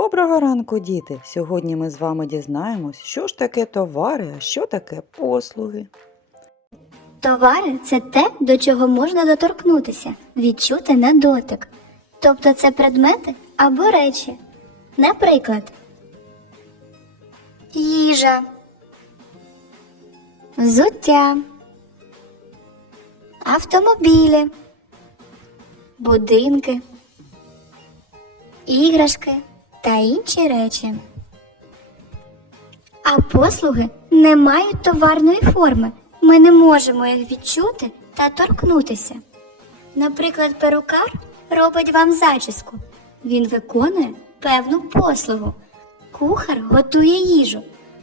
Доброго ранку, діти! Сьогодні ми з вами дізнаємось, що ж таке товари, а що таке послуги. Товари це те, до чого можна доторкнутися, відчути на дотик. Тобто це предмети або речі. Наприклад, їжа, взуття, автомобілі, будинки, іграшки та інші речі. А послуги не мають товарної форми. Ми не можемо їх відчути та торкнутися. Наприклад, перукар робить вам зачіску. Він виконує певну послугу. Кухар готує їжу.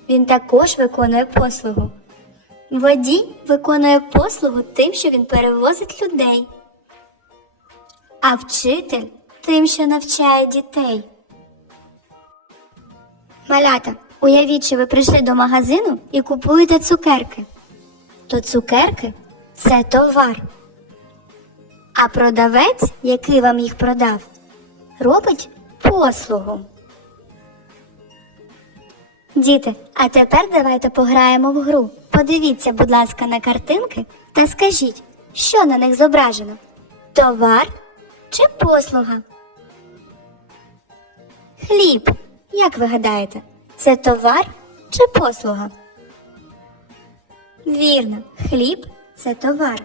Він також виконує послугу. Водій виконує послугу тим, що він перевозить людей. А вчитель тим, що навчає дітей. Малята, уявіть, що ви прийшли до магазину і купуєте цукерки. То цукерки це товар. А продавець, який вам їх продав, робить послугу. Діти, а тепер давайте пограємо в гру. Подивіться, будь ласка, на картинки та скажіть, що на них зображено: товар чи послуга? Хліб. Як ви гадаєте, це товар чи послуга? Вірно, хліб це товар.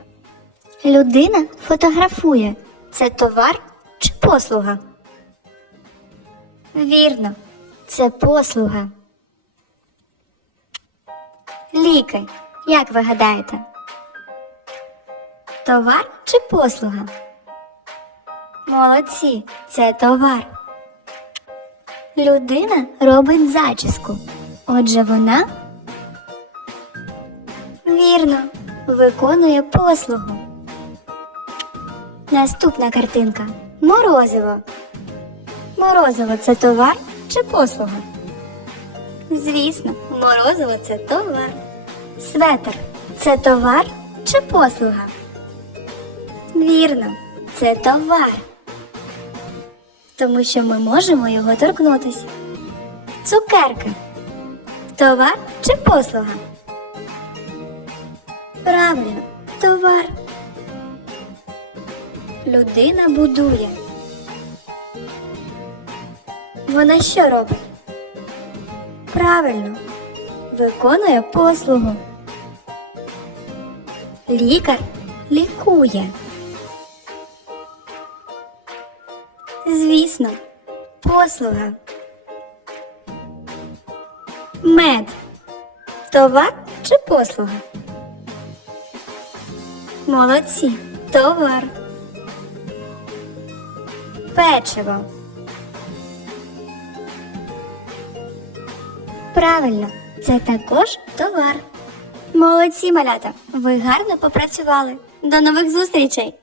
Людина фотографує. Це товар чи послуга? Вірно, це послуга. Ліки. Як ви гадаєте? Товар чи послуга? Молодці, це товар. Людина робить зачіску. Отже, вона вірно виконує послугу. Наступна картинка. Морозиво. Морозиво це товар чи послуга? Звісно, морозиво це товар. Светр це товар чи послуга? Вірно, це товар. Тому що ми можемо його торкнутися. Цукерка. Товар чи послуга? Правильно, товар. Людина будує. Вона що робить? Правильно, виконує послугу. Лікар лікує. Звісно, послуга. Мед. Товар чи послуга? Молодці. Товар. Печиво. Правильно, це також товар. Молодці, малята. Ви гарно попрацювали. До нових зустрічей!